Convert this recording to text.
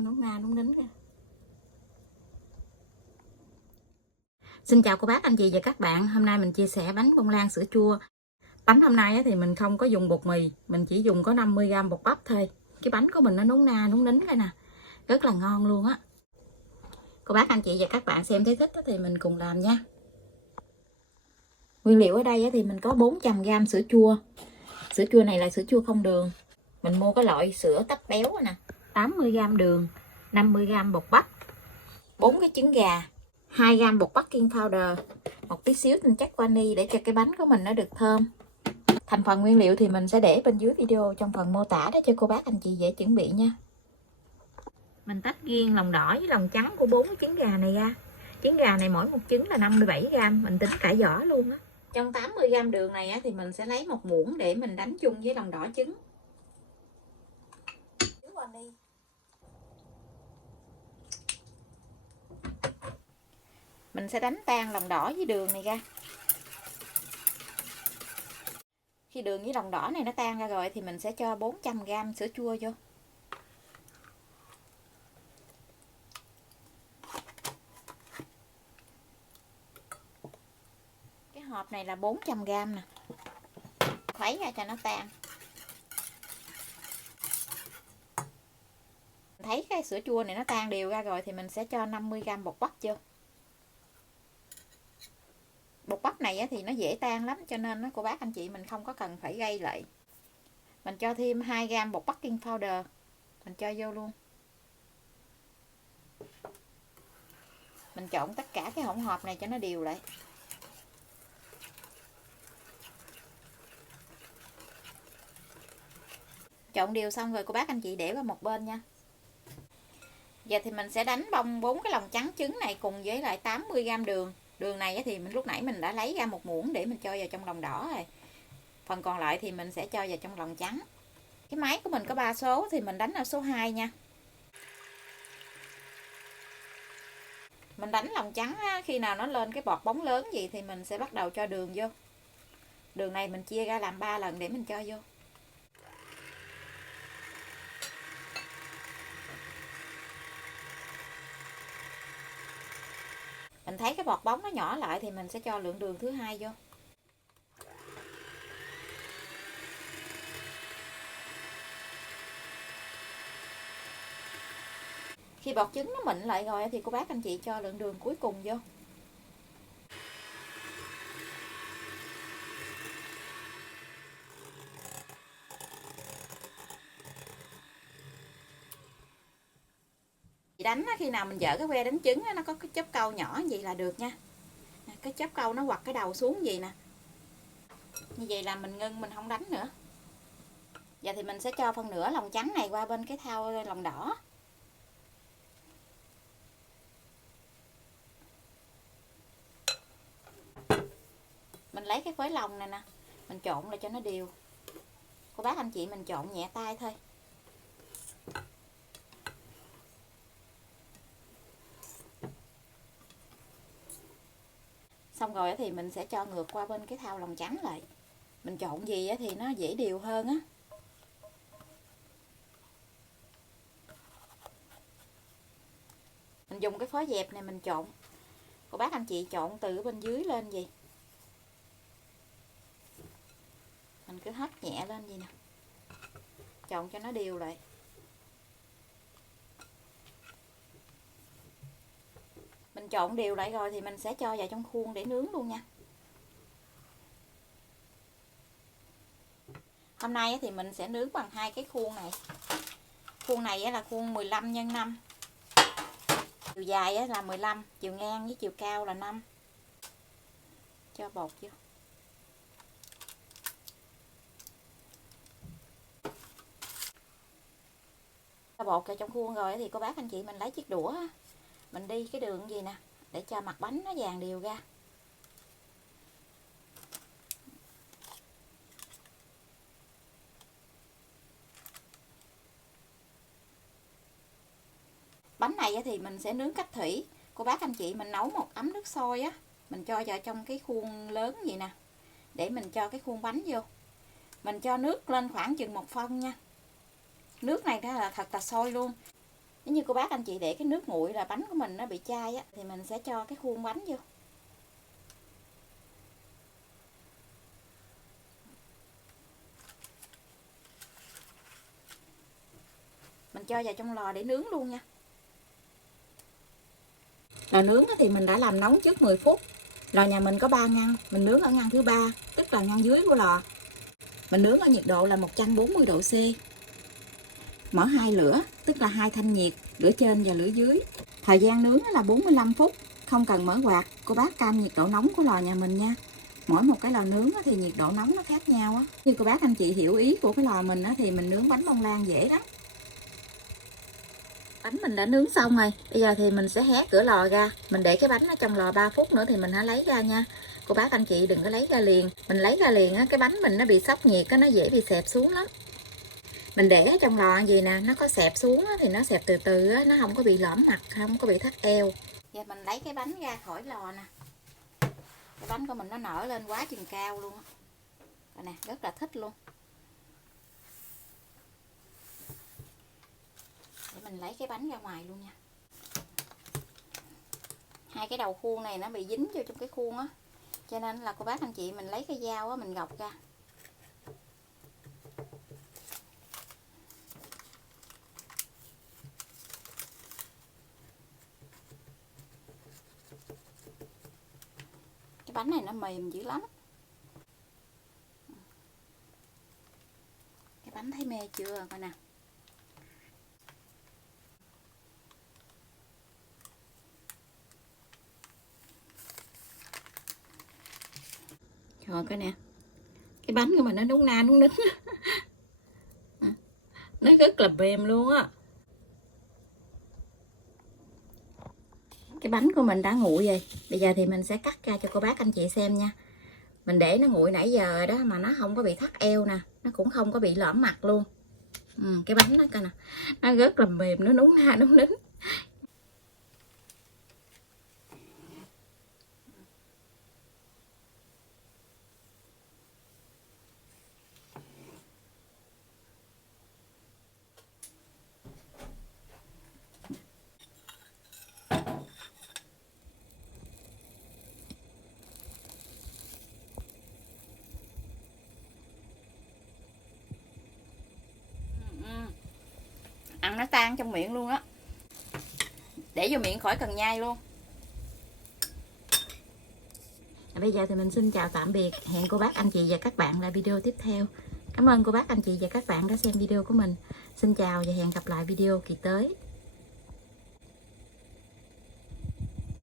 Nó nóng na nóng nín kìa. Xin chào cô bác, anh chị và các bạn. Hôm nay mình chia sẻ bánh bông lan sữa chua. Bánh hôm nay thì mình không có dùng bột mì, mình chỉ dùng có 50g bột bắp thôi. Cái bánh của mình nó nóng na nóng nín đây nè, rất là ngon luôn á. Cô bác, anh chị và các bạn xem thấy thích thì mình cùng làm nha. Nguyên liệu ở đây thì mình có 400g sữa chua. Sữa chua này là sữa chua không đường. Mình mua cái loại sữa tách béo nè. 80g đường, 50g bột bắp, 4 cái trứng gà, 2g bột baking powder, một tí xíu tinh chất vani để cho cái bánh của mình nó được thơm. Thành phần nguyên liệu thì mình sẽ để bên dưới video trong phần mô tả để cho cô bác anh chị dễ chuẩn bị nha. Mình tách riêng lòng đỏ với lòng trắng của 4 cái trứng gà này ra. Trứng gà này mỗi một trứng là 57g, mình tính cả vỏ luôn á. Trong 80g đường này thì mình sẽ lấy một muỗng để mình đánh chung với lòng đỏ trứng. Mình sẽ đánh tan lòng đỏ với đường này ra. Khi đường với lòng đỏ này nó tan ra rồi thì mình sẽ cho 400g sữa chua vô. Cái hộp này là 400g nè. Khuấy ra cho nó tan. Thấy cái sữa chua này nó tan đều ra rồi thì mình sẽ cho 50g bột bắp vô. Bột bắp này thì nó dễ tan lắm, cho nên cô bác anh chị mình không có cần phải gây lại. Mình cho thêm 2g bột baking powder, mình cho vô luôn. Mình trộn tất cả cái hỗn hợp này cho nó đều lại. Trộn đều xong rồi cô bác anh chị để qua một bên nha. Giờ thì mình sẽ đánh bông 4 cái lòng trắng trứng này cùng với lại 80g đường. Đường này thì lúc nãy mình đã lấy ra một muỗng để mình cho vào trong lòng đỏ rồi. Phần còn lại thì mình sẽ cho vào trong lòng trắng. Cái máy của mình có 3 số thì mình đánh ở số 2 nha. Mình đánh lòng trắng khi nào nó lên cái bọt bóng lớn gì thì mình sẽ bắt đầu cho đường vô. Đường này mình chia ra làm 3 lần để mình cho vô. Mình thấy cái bọt bóng nó nhỏ lại thì mình sẽ cho lượng đường thứ hai vô. Khi bọt trứng nó mịn lại rồi thì cô bác anh chị cho lượng đường cuối cùng vô. Đánh khi nào mình dỡ cái que đánh trứng nó có cái chớp câu nhỏ vậy là được nha. Cái chớp câu nó quặt cái đầu xuống gì nè. Như vậy là mình ngưng, mình không đánh nữa. Giờ thì mình sẽ cho phân nửa lòng trắng này qua bên cái thau lòng đỏ. Mình lấy cái phới lòng này nè, mình trộn lại cho nó đều. Cô bác anh chị mình trộn nhẹ tay thôi. Xong rồi thì mình sẽ cho ngược qua bên cái thau lòng trắng lại. Mình trộn gì thì nó dễ đều hơn á. Mình dùng cái phối dẹp này mình trộn. Cô bác anh chị trộn từ bên dưới lên gì. Mình cứ hất nhẹ lên gì nè. Trộn cho nó đều lại. Mình trộn đều lại rồi thì mình sẽ cho vào trong khuôn để nướng luôn nha. Hôm nay thì mình sẽ nướng bằng hai cái khuôn này. Khuôn này là khuôn 15x5. Chiều dài là 15, chiều ngang với chiều cao là 5. Cho bột vô. Cho bột vào trong khuôn rồi thì cô bác anh chị mình lấy chiếc đũa, mình đi cái đường gì nè để cho mặt bánh nó vàng đều ra. Bánh này thì mình sẽ nướng cách thủy. Cô bác anh chị mình nấu một ấm nước sôi á, mình cho vào trong cái khuôn lớn vậy nè, để mình cho cái khuôn bánh vô. Mình cho nước lên khoảng chừng 1 phân nha. Nước này đó là thật là sôi luôn. Nếu như cô bác anh chị để cái nước nguội là bánh của mình nó bị chai á, thì mình sẽ cho cái khuôn bánh vô. Mình cho vào trong lò để nướng luôn nha. Lò nướng thì mình đã làm nóng trước 10 phút. Lò nhà mình có 3 ngăn, mình nướng ở ngăn thứ 3, tức là ngăn dưới của lò. Mình nướng ở nhiệt độ là 140 độ C. Mở 2 lửa, tức là 2 thanh nhiệt, lửa trên và lửa dưới. Thời gian nướng là 45 phút, không cần mở quạt, cô bác cam nhiệt độ nóng của lò nhà mình nha. Mỗi một cái lò nướng thì nhiệt độ nóng nó khác nhau á. Như cô bác anh chị hiểu ý của cái lò mình thì mình nướng bánh bông lan dễ lắm. Bánh mình đã nướng xong rồi, bây giờ thì mình sẽ hé cửa lò ra. Mình để cái bánh ở trong lò 3 phút nữa thì mình hãy lấy ra nha. Cô bác anh chị đừng có lấy ra liền. Mình lấy ra liền á, cái bánh mình nó bị sốc nhiệt á, nó dễ bị xẹp xuống lắm. Mình để ở trong lò gì nè, nó có xẹp xuống á, thì nó xẹp từ từ á, nó không có bị lõm mặt, không có bị thắt eo. Giờ mình lấy cái bánh ra khỏi lò nè. Cái bánh của mình nó nở lên quá chừng cao luôn á. Rồi nè, rất là thích luôn. Để mình lấy cái bánh ra ngoài luôn nha. Hai cái đầu khuôn này nó bị dính vô trong cái khuôn á, cho nên là cô bác anh chị mình lấy cái dao á, mình gọt ra. Cái bánh này nó mềm dữ lắm. Cái bánh thấy mê chưa coi nè. Rồi coi nè. Cái bánh của mình nó núng na núng nín. Nó rất là mềm luôn á. Cái bánh của mình đã nguội rồi. Bây giờ thì mình sẽ cắt ra cho cô bác anh chị xem nha. Mình để nó nguội nãy giờ rồi đó mà nó không có bị thắt eo nè, nó cũng không có bị lõm mặt luôn. Cái bánh nó coi nè, nó rất là mềm, nó núng na núng nín. Ăn nó tan trong miệng luôn á, để vô miệng khỏi cần nhai luôn. Bây giờ thì mình xin chào tạm biệt, hẹn cô bác anh chị và các bạn lại video tiếp theo. Cảm ơn cô bác anh chị và các bạn đã xem video của mình. Xin chào và hẹn gặp lại video kỳ tới.